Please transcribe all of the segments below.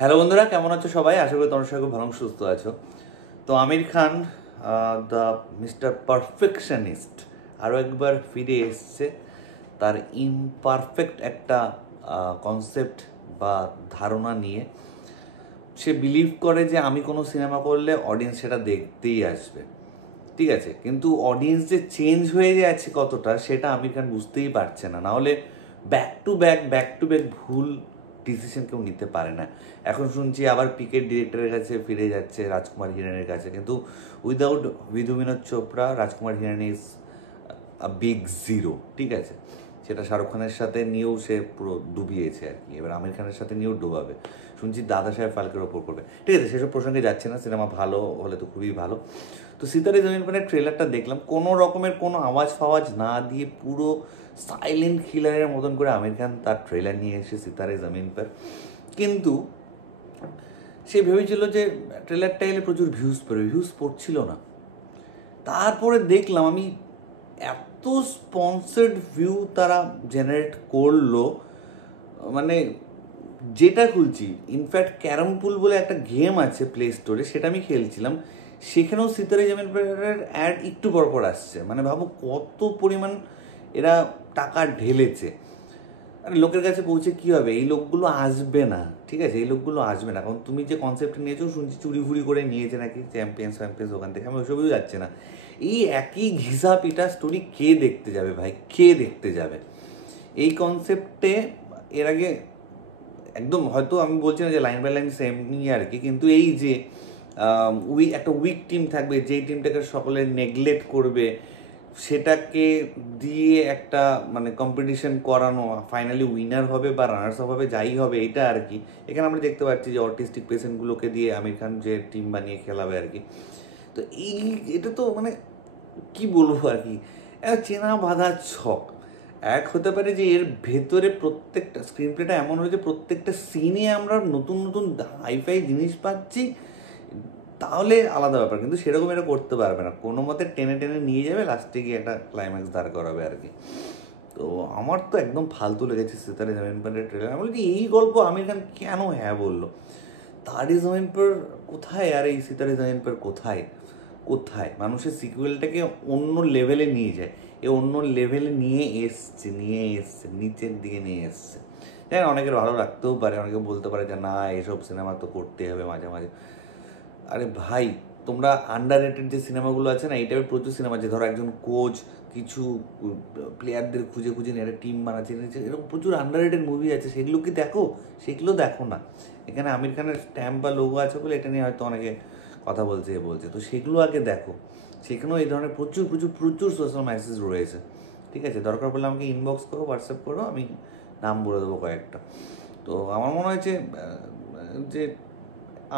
Hello বন্ধুরা, কেমন আছো সবাই? আশা করি তোমরা সবাই খুব ভালো সুস্থ আছো। তো Aamir Khan the mister perfectionist আরও একবার ফিরে এসছে তার ইমপারফেক্ট একটা কনসেপ্ট বা ধারণা নিয়ে। সে বিলিভ করে যে আমি কোনো সিনেমা করলে অডিয়েন্স সেটা দেখতেই আসবে, ঠিক আছে, কিন্তু অডিয়েন্স যে চেঞ্জ হয়ে যাচ্ছে কতটা সেটা আমির খান বুঝতেই পারছে না। নাহলে ব্যাক টু ব্যাক ভুল ডিসিশন কেউ নিতে পারে না। এখন শুনছি আবার পিকের ডিরেক্টরের কাছে ফিরে যাচ্ছে, রাজকুমার হিরানির কাছে, কিন্তু without Vidhu Vinod Chopra Rajkumar Hirani is a big zero, ঠিক আছে। সেটা শাহরুখ খানের সাথে নিয়েও সে পুরো ডুবিয়েছে আর কি, এবার আমির খানের সাথে নিয়েও ডুবাবে। শুনছি দাদা সাহেব ফালকের ওপর করবে, ঠিক আছে, সেসব প্রসঙ্গে যাচ্ছে না। সিনেমা ভালো হলে তো খুবই ভালো। তো সিতারে জমিন পারের ট্রেলারটা দেখলাম, কোনো রকমের কোনো আওয়াজ ফাওয়াজ না দিয়ে পুরো সাইলেন্ট কিলারের মতন করে আমির খান তার ট্রেলার নিয়ে এসে সিতারে জমিন পার। কিন্তু সে ভেবেছিল যে ট্রেলারটা এলে প্রচুর ভিউজ পড়বে, ভিউজ পড়ছিল না। তারপরে দেখলাম আমি এত স্পন্সার্ড ভিউ তারা জেনারেট করলো, মানে যেটা খুলছি, ইনফ্যাক্ট ক্যারাম পুল বলে একটা গেম আছে প্লে স্টোরে, সেটা আমি খেলছিলাম, সেখানেও সিতারে জামিল পারের অ্যাড একটু পরপর আসছে। মানে ভাবো কত পরিমাণ এরা টাকা ঢেলেছে। আরে লোকের কাছে পৌঁছে কী হবে? এই লোকগুলো আসবে না, ঠিক আছে, এই লোকগুলো আসবে না, কারণ তুমি যে কনসেপ্ট নিয়েছো শুনছি চুরি ফুরি করে নিয়েছে নাকি চ্যাম্পিয়ন্স ফ্যাম্পিয়ন্স ওখান থেকে, আমি ওইসবই যাচ্ছে না। এই একই ঘিসা পিটা স্টোরি কে দেখতে যাবে ভাই, কে দেখতে যাবে এই কনসেপ্টে? এর আগে একদম, হয়তো আমি বলছি না যে লাইন বাই লাইন সেমই আর কি, কিন্তু এই যে একটা উইক টিম থাকবে, যেই টিমটাকে সকলে নেগলেক্ট করবে, সেটাকে দিয়ে একটা মানে কম্পিটিশন করানো, ফাইনালি উইনার হবে বা রানার্স আপ হবে, যাই হবে এটা আর কি। এখানে আমরা দেখতে পাচ্ছি যে অটিস্টিক পেশেন্টগুলোকে দিয়ে আমির খান যে টিম বানিয়ে খেলাবে আর কি। তো এটা তো মানে কি বলবো আর কি, একটা চেনা বাঁধা ছক। এক হতে পারে যে এর ভেতরে প্রত্যেকটা স্ক্রিন প্লেটা এমন হয়েছে, প্রত্যেকটা সিনে আমরা নতুন নতুন হাইফাই জিনিস পাচ্ছি, তাহলে আলাদা ব্যাপার, কিন্তু সেরকম এটা করতে পারবে না, কোনো মতে টেনে টেনে নিয়ে যাবে, লাস্টে গিয়ে একটা ক্লাইম্যাক্স দাঁড় করাবে আর কি। তো আমার তো একদম ফালতু লেগেছে সিতারে জামিন পারের ট্রেলার। আমি বলছি এই গল্প আমির খান কেন হ্যাঁ বললো? তারে জামিন পার কোথায় আর এই সিতারে জামিন পার কোথায়? কোথায় মানুষের সিকুয়েলটাকে অন্য লেভেলে নিয়ে যায়, এ অন্য লেভেলে নিয়ে এসছে নিচের দিকে নিয়ে এসছে। হ্যাঁ, অনেকের ভালো লাগতেও পারে, অনেকে বলতে পারে যে না এসব সিনেমা তো করতে হবে মাঝে মাঝে। আরে ভাই, তোমরা আন্ডার রেটেড যে সিনেমাগুলো আছে না, এই টাইপের প্রচুর সিনেমা আছে। ধরো একজন কোচ কিছু প্লেয়ারদের খুঁজে খুঁজে নিয়ে একটা টিম বানাচ্ছে, এরকম প্রচুর আন্ডার রেটেড মুভি আছে, সেগুলো কি দেখো? সেগুলো দেখো না। এখানে আমির খানের স্ট্যাম্প বা লোগো আছে বলে এটা নিয়ে হয়তো অনেকে কথা বলছে তো সেগুলো আগে দেখো। সেখানেও এই ধরনের প্রচুর প্রচুর প্রচুর সোশ্যাল মেসেজ রয়েছে, ঠিক আছে। দরকার পড়লে আমাকে ইনবক্স করো, হোয়াটসঅ্যাপ করো, আমি নাম বলে দেবো কয়েকটা। তো আমার মনে হয়েছে যে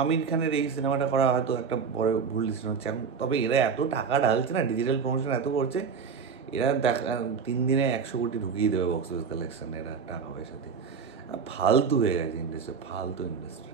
আমির খানের এই সিনেমাটা করা হয়তো একটা বড় ভুল ডিসিশন হচ্ছে এখন। তবে এরা এত টাকা ঢালছে না, ডিজিটাল প্রমোশন এত করছে, এরা 3 দিনে 100 কোটি ঢুকিয়ে দেবে বক্স অফিস কালেকশন, এরা টাকা পয়সা দিয়ে। ফালতু হয়ে গেছে ইন্ডাস্ট্রি, ফালতু ইন্ডাস্ট্রি।